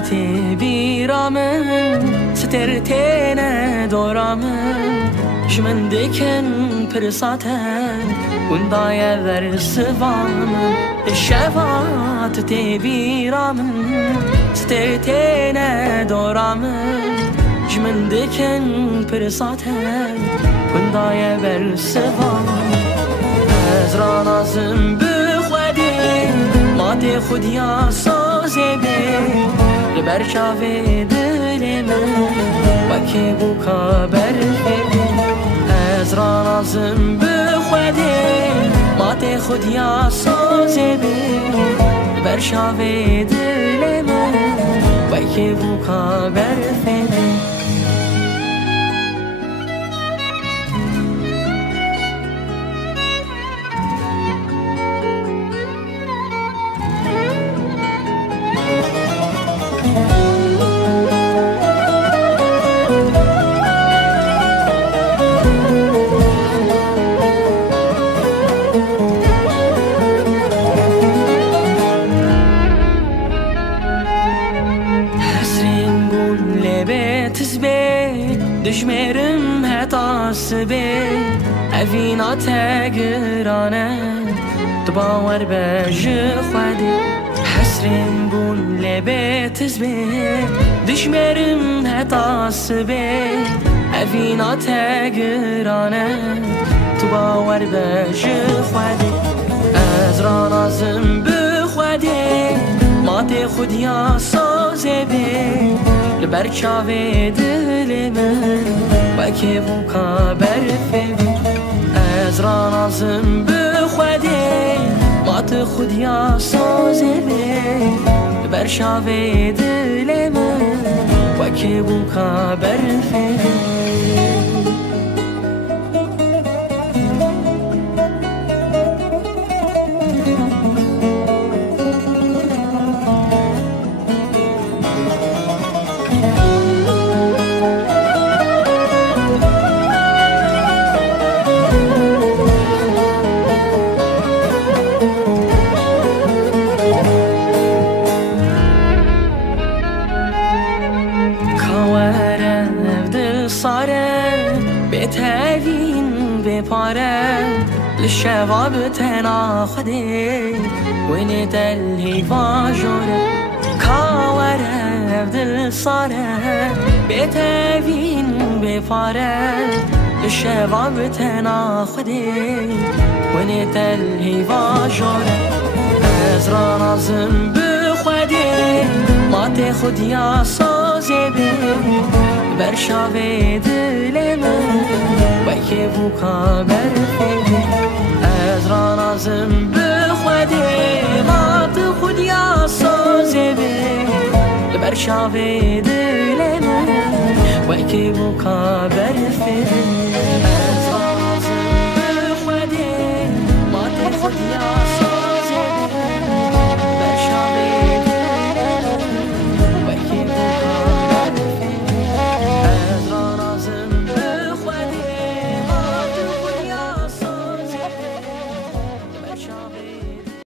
تبيرامن سترتين دورامن جمن دكن برساتن وندايا ذر سفامن الشفات تبيرامن سترتين دورامن جمن دكن برساتن وندايا ذر سفامن ازرا نازم بخودي ما تاخد يا سازي بي لبرشافي دلمن وكي بوكا برفي ازرا نازم بخودي ما تاخد يا سازي بي لبرشافي دلمن وكي بوكا برفي دجمرم هتاس بي أفينا تاقرانه تباور بجي خودي حسرين بون لبيت زبي دجمرم هتاس بي أفينا تاقرانه تباور بجي خودي أزرا نازم بخودي ما تاخد يا سازي بي لبرشافي دلمن وكي بوكا برفي ازرا نازم بخودي ما تاخد يا سازي بي لبرشافي دلمن وكي بوكا برفي بتهين بپاره للشباب تناخدي ونت الهيفا جوره كاوره بدل صاره بتهين بپاره للشباب تناخدي ونت الهيفا جوره ازرا نازم بخودي ما تاخد يا سازي بي برشافي دلمن وكي بوكا برفي ازرا نازم بخودي ما تاخد يا سازي بي برشافي دلمن وكي بوكا برفي